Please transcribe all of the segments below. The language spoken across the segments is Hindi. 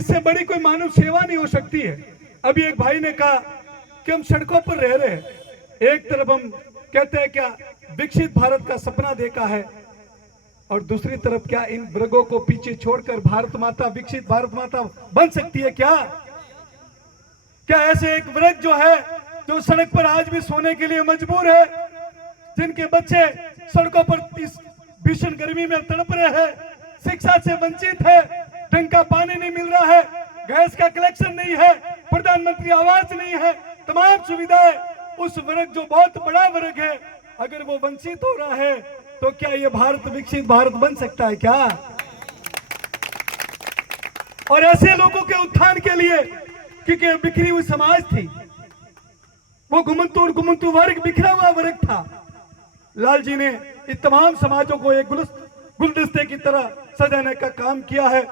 इससे बड़ी कोई मानव सेवा नहीं हो सकती है। अभी एक भाई ने कहा कि हम सड़कों पर रह रहे हैं, एक तरफ हम कहते हैं क्या विकसित भारत का सपना देखा है, और दूसरी तरफ क्या इन वर्गों को पीछे छोड़कर भारत माता विकसित भारत माता बन सकती है क्या? क्या ऐसे एक वर्ग जो है जो सड़क पर आज भी सोने के लिए मजबूर है, जिनके बच्चे सड़कों पर इस भीषण गर्मी में तड़प रहे हैं, शिक्षा से वंचित है, ढंग का पानी नहीं मिल रहा है, गैस का कलेक्शन नहीं है, प्रधानमंत्री आवास नहीं है, तमाम सुविधाएं, उस वर्ग जो बहुत बड़ा वर्ग है अगर वो वंचित हो रहा है तो क्या ये भारत विकसित भारत बन सकता है क्या? और ऐसे लोगों के उत्थान के लिए, क्योंकि बिखरी हुई समाज थी, वो घुमंतू वर्ग बिखरा हुआ वर्ग था, लाल जी ने इस तमाम समाजों को एक गुलदस्ते की तरह सजाने का काम किया है।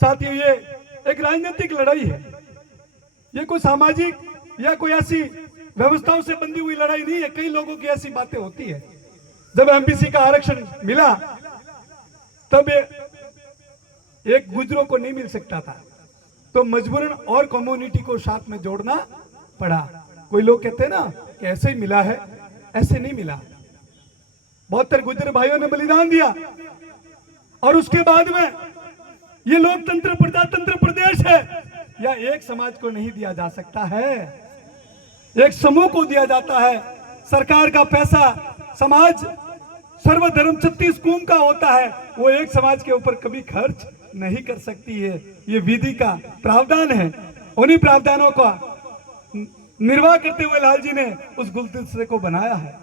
साथियों, ये एक राजनीतिक लड़ाई है, ये कोई सामाजिक या कोई ऐसी व्यवस्थाओं से बंधी हुई लड़ाई नहीं है। कई लोगों की ऐसी बातें होती है, जब एमपीसी का आरक्षण मिला तब एक गुजरों को नहीं मिल सकता था, तो मजबूरन और कम्युनिटी को साथ में जोड़ना पड़ा। कोई लोग कहते हैं ना कि ऐसे ही मिला है, ऐसे नहीं मिला। 72 गुजर भाइयों ने बलिदान दिया, और उसके बाद में ये लोकतंत्र प्रजातंत्र प्रदेश है, या एक समाज को नहीं दिया जा सकता है, एक समूह को दिया जाता है। सरकार का पैसा समाज सर्वधर्म 36 कुंभ का होता है, वो एक समाज के ऊपर कभी खर्च नहीं कर सकती है। ये विधि का प्रावधान है, उन्हीं प्रावधानों का निर्वाह करते हुए लाल जी ने उस गुलदस्ते को बनाया है।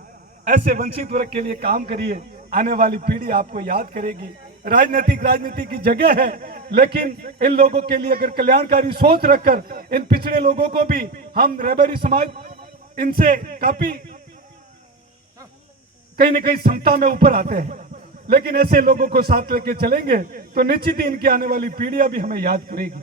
ऐसे वंचित वर्ग के लिए काम करिए, आने वाली पीढ़ी आपको याद करेगी। राजनीति की जगह है, लेकिन इन लोगों के लिए अगर कल्याणकारी सोच रखकर इन पिछड़े लोगों को भी, हम रहबरी समाज इनसे काफी कहीं न कहीं समता में ऊपर आते हैं, लेकिन ऐसे लोगों को साथ लेके चलेंगे तो निश्चित ही इनकी आने वाली पीढ़ियां भी हमें याद करेगी।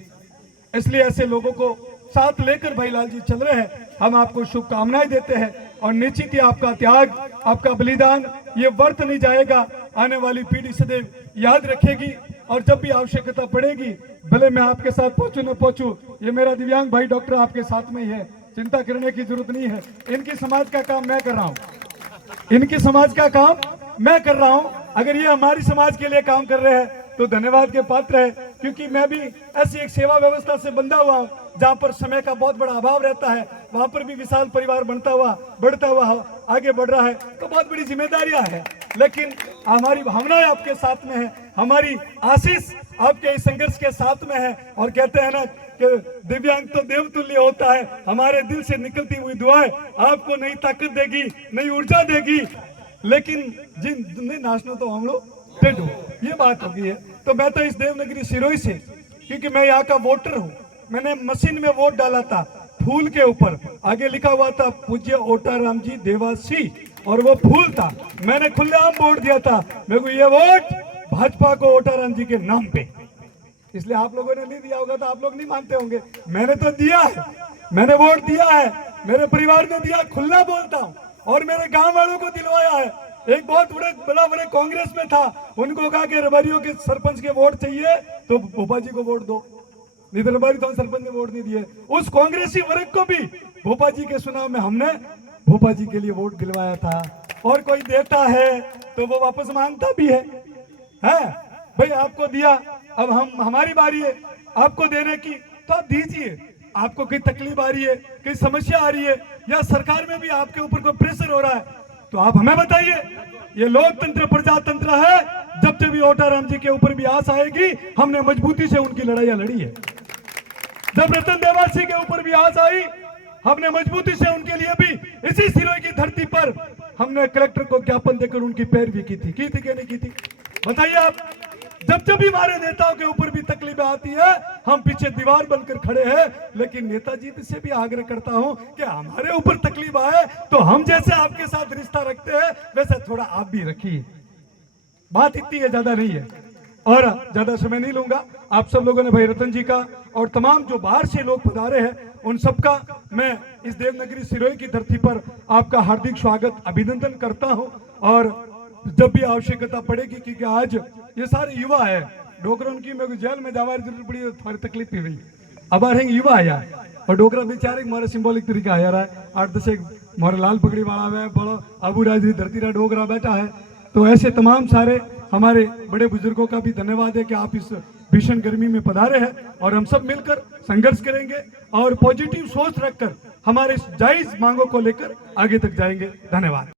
इसलिए ऐसे लोगों को साथ लेकर भाई लाल जी चल रहे हैं, हम आपको शुभकामनाएं देते हैं, और निश्चित ही आपका त्याग, आपका बलिदान ये व्यर्थ नहीं जाएगा, आने वाली पीढ़ी सदैव याद रखेगी। और जब भी आवश्यकता पड़ेगी, भले मैं आपके साथ पहुंचू न पहुंचू, ये मेरा दिव्यांग भाई डॉक्टर आपके साथ में ही है, चिंता करने की जरूरत नहीं है। इनकी समाज का काम मैं कर रहा हूँ, इनकी समाज का काम मैं कर रहा हूँ। अगर ये हमारी समाज के लिए काम कर रहे हैं तो धन्यवाद के पात्र है, क्योंकि मैं भी ऐसी एक सेवा व्यवस्था से बंधा हुआ हूँ जहाँ पर समय का बहुत बड़ा अभाव रहता है, वहां पर भी विशाल परिवार बढ़ता हुआ आगे बढ़ रहा है, तो बहुत बड़ी जिम्मेदारियां हैं। लेकिन हमारी भावनाएं आपके साथ में है, हमारी आशीष आपके इस संघर्ष के साथ में है, और कहते हैं ना कि दिव्यांग तो देवतुल्य होता है। हमारे दिल से निकलती हुई दुआएं आपको नई ताकत देगी, नई ऊर्जा देगी, लेकिन जिन नाचना तो हम लोग टेढ़ हो, ये बात होगी है। तो मैं तो इस देवनगरी सिरोही से, क्योंकि मैं यहाँ का वोटर हूँ, मैंने मशीन में वोट डाला था, फूल के ऊपर आगे लिखा हुआ था पूज्य ओटाराम जी देवासी, और वो फूल था। मैंने खुलेआम वोट दिया था, मेरे को ये वोट भाजपा को ओटाराम जी के नाम पे, इसलिए आप लोगों ने नहीं दिया होगा तो आप लोग नहीं मानते होंगे, मैंने तो दिया है, मैंने वोट दिया है, मेरे परिवार ने दिया, खुला बोलता हूँ, और मेरे गांव वालों को दिलवाया है। एक बहुत बड़े कांग्रेस में था, उनको कहा कि रबारियों के सरपंच के वोट चाहिए तो भोपा जी को वोट दो, नहीं तो रबारी तो सरपंच ने वोट नहीं दिए। उस कांग्रेसी वर्ग को भी भोपा जी के चुनाव में हमने भोपा जी के लिए वोट दिलवाया था। और कोई देता है तो वो वापस मांगता भी है भाई आपको दिया, अब हमारी बारी है आपको देने की, तो आप दीजिए। आपको कोई तकलीफ आ रही है, कोई समस्या आ रही है, या सरकार में भी आपके ऊपर कोई प्रेशर हो रहा है, तो आप हमें बताइए। ये लोकतंत्र प्रजातंत्र है, जब भी ओटाराम जी के ऊपर भी आस आएगी, हमने मजबूती से उनकी लड़ाइयां लड़ी है। जब रतन देवासी के ऊपर भी आस आई, हमने मजबूती से उनके लिए भी इसी सिरोही की धरती पर हमने कलेक्टर को ज्ञापन देकर उनकी पैरवी की थी कि नहीं की थी? बताइए आप। जब भी हमारे नेताओं के ऊपर भी तकलीफें आती है, हम पीछे दीवार बनकर खड़े हैं, लेकिन नेताजी से भी आग्रह करता हूं कि हमारे ऊपर तकलीफ आए तो हम जैसे आपके साथ रिश्ता रखते हैं वैसे थोड़ा आप भी रखिए। बात इतनी है, ज्यादा नहीं है, और ज्यादा समय नहीं लूंगा। आप सब लोगों ने भाई रतन जी का और तमाम जो बाहर से लोग पधारे हैं उन सबका मैं इस देवनगरी सिरोही की धरती पर आपका हार्दिक स्वागत अभिनंदन करता हूं। और जब भी आवश्यकता पड़ेगी, क्योंकि आज ये सारे युवा है, डोकरों की मेरे को जेल में जावा जरूरत पड़ी तो थोड़ी तकलीफ ही हुई। अब रहेंगे युवा आया और डोकरा बेचारे मोरा सिंबॉलिक तरीका आया रहा है 8-10 एक मोरा लाल पगड़ी वाला है बड़ो अबू राजरी धरती रा डोकरा बैठा है। तो ऐसे तमाम सारे हमारे बड़े बुजुर्गों का भी धन्यवाद है कि आप इस भीषण गर्मी में पधारे हैं और हम सब मिलकर संघर्ष करेंगे और पॉजिटिव सोच रखकर हमारे इस जायज मांगों को लेकर आगे तक जाएंगे। धन्यवाद।